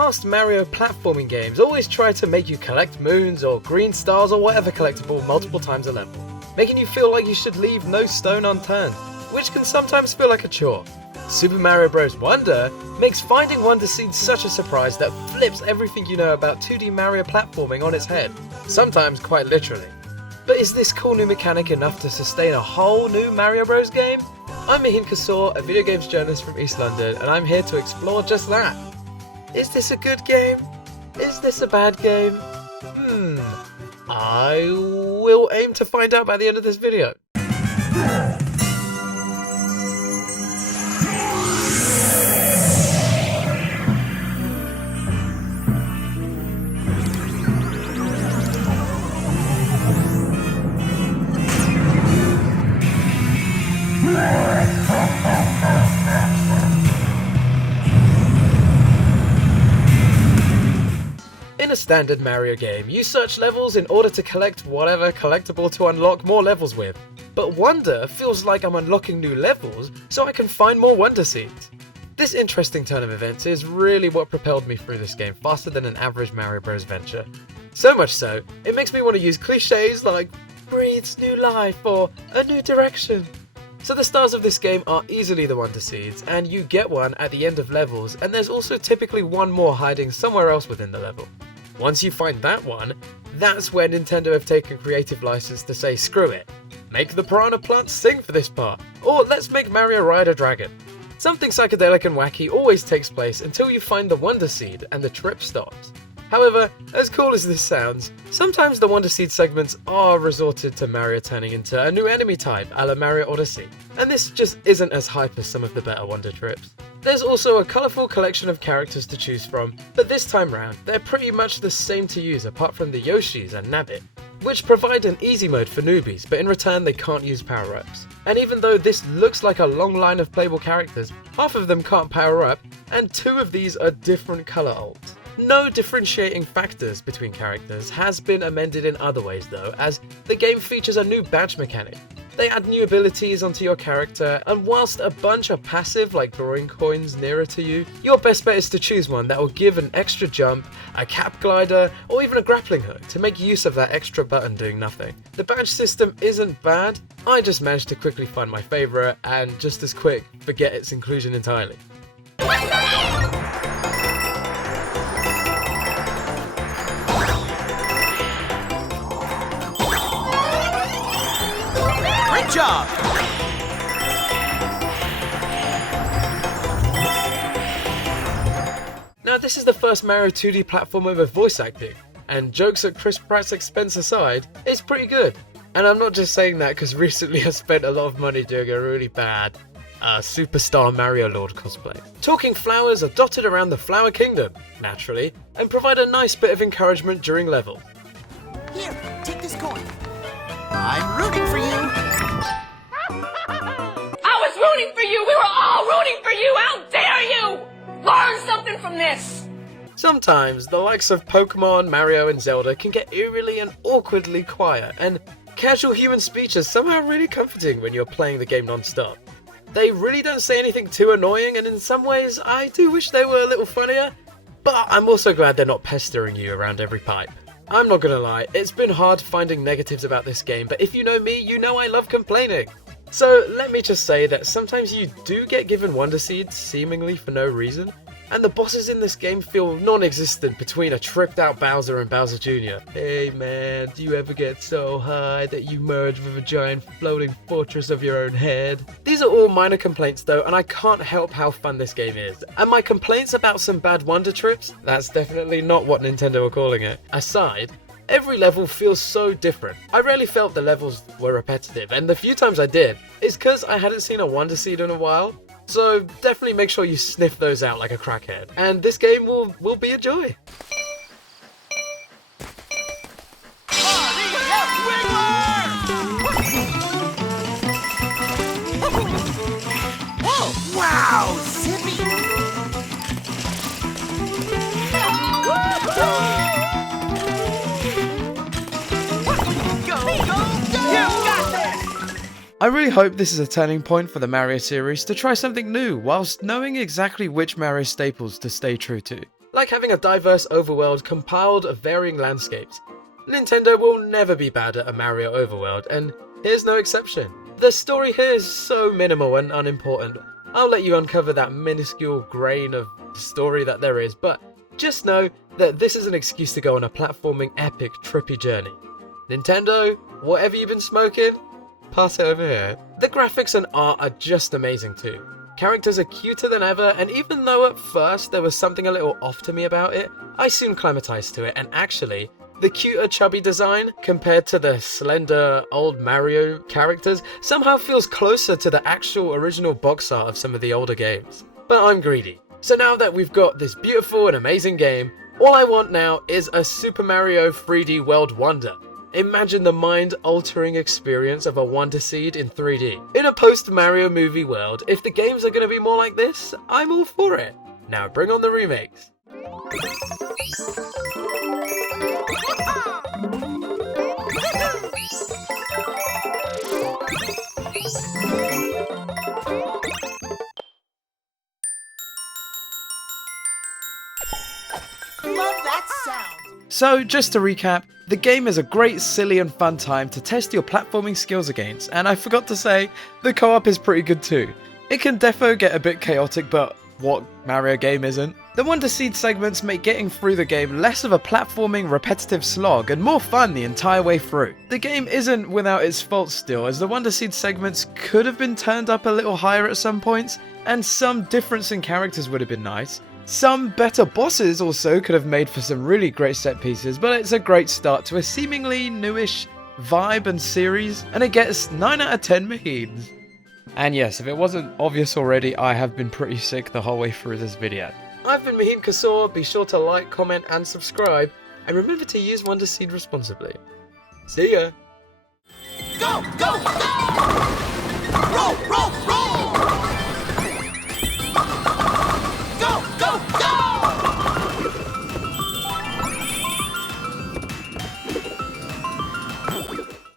past Mario platforming games always try to make you collect moons or green stars or whatever collectible multiple times a level, making you feel like you should leave no stone unturned, which can sometimes feel like a chore. Super Mario Bros. Wonder makes finding Wonder Seeds such a surprise that flips everything you know about 2D Mario platforming on its head, sometimes quite literally. But is this cool new mechanic enough to sustain a whole new Mario Bros. Game? I'm Mahin, a video games journalist from East London, and I'm here to explore just that. Is this a good game? Is this a bad game? I will aim to find out by the end of this video. In a standard Mario game, you search levels in order to collect whatever collectible to unlock more levels with. But Wonder feels like I'm unlocking new levels so I can find more Wonder Seeds. This interesting turn of events is really what propelled me through this game faster than an average Mario Bros. Venture. So much so, it makes me want to use cliches like breathes new life or a new direction. So the stars of this game are easily the Wonder Seeds, and you get one at the end of levels, and there's also typically one more hiding somewhere else within the level. Once you find that one, that's where Nintendo have taken creative license to say screw it. Make the piranha plants sing for this part, or let's make Mario ride a dragon. Something psychedelic and wacky always takes place until you find the Wonder Seed and the trip stops. However, as cool as this sounds, sometimes the Wonder Seed segments are resorted to Mario turning into a new enemy type a la Mario Odyssey, and this just isn't as hype as some of the better Wonder trips. There's also a colourful collection of characters to choose from, but this time round, they're pretty much the same to use apart from the Yoshis and Nabbit, which provide an easy mode for newbies, but in return they can't use power-ups. And even though this looks like a long line of playable characters, half of them can't power up, and 2 of these are different colour alts. No differentiating factors between characters has been amended in other ways though, as the game features a new badge mechanic. They add new abilities onto your character, and whilst a bunch are passive like drawing coins nearer to you, your best bet is to choose one that will give an extra jump, a cap glider, or even a grappling hook to make use of that extra button doing nothing. The badge system isn't bad, I just managed to quickly find my favourite and just as quick forget its inclusion entirely. Great job! Now this is the first Mario 2D platformer with voice acting, and jokes at Chris Pratt's expense aside, it's pretty good. And I'm not just saying that because recently I spent a lot of money doing a really bad Superstar Mario Lord cosplay. Talking flowers are dotted around the Flower Kingdom, naturally, and provide a nice bit of encouragement during level. Here, take this coin. I'm rooting for you. I was rooting for you! We were all rooting for you! How dare you! Learn something from this! Sometimes, the likes of Pokemon, Mario and Zelda can get eerily and awkwardly quiet, and casual human speech is somehow really comforting when you're playing the game non-stop. They really don't say anything too annoying, and in some ways, I do wish they were a little funnier, but I'm also glad they're not pestering you around every pipe. I'm not gonna lie, it's been hard finding negatives about this game, but if you know me, you know I love complaining. So let me just say that sometimes you do get given Wonder Seeds seemingly for no reason, and the bosses in this game feel non-existent between a tripped out Bowser and Bowser Jr. Hey man, do you ever get so high that you merge with a giant floating fortress of your own head? These are all minor complaints though, and I can't help how fun this game is. And my complaints about some bad Wonder trips, that's definitely not what Nintendo are calling it, aside, every level feels so different. I rarely felt the levels were repetitive, and the few times I did, it's because I hadn't seen a Wonder Seed in a while. So definitely make sure you sniff those out like a crackhead, and this game will be a joy. Whoa! Wow! Zippy! I really hope this is a turning point for the Mario series to try something new whilst knowing exactly which Mario staples to stay true to. like having a diverse overworld compiled of varying landscapes. Nintendo will never be bad at a Mario overworld, and here's no exception. The story here is so minimal and unimportant. I'll let you uncover that minuscule grain of story that there is, but just know that this is an excuse to go on a platforming epic trippy journey. Nintendo, whatever you've been smoking, pass it over here. The graphics and art are just amazing too. Characters are cuter than ever, and even though at first there was something a little off to me about it, I soon climatized to it, and actually, the cuter chubby design compared to the slender old Mario characters somehow feels closer to the actual original box art of some of the older games. But I'm greedy. So now that we've got this beautiful and amazing game, all I want now is a Super Mario 3D World Wonder. Imagine the mind-altering experience of a Wonder Seed in 3D. In a post-Mario movie world, if the games are going to be more like this, I'm all for it. Now bring on the remakes. Love that sound. So, just to recap, the game is a great, silly and fun time to test your platforming skills against, and I forgot to say, the co-op is pretty good too. It can defo get a bit chaotic, but what Mario game isn't? The Wonder Seed segments make getting through the game less of a platforming, repetitive slog and more fun the entire way through. The game isn't without its faults still, as the Wonder Seed segments could have been turned up a little higher at some points, and some difference in characters would have been nice. Some better bosses also could have made for some really great set pieces, but it's a great start to a seemingly newish vibe and series, and it gets 9 out of 10 Mahins. And yes, if it wasn't obvious already, I have been pretty sick the whole way through this video. I've been Mahin Kesore. Be sure to like, comment and subscribe, and remember to use Wonder Seed responsibly. See ya! Go, go, go! Roll, roll, roll!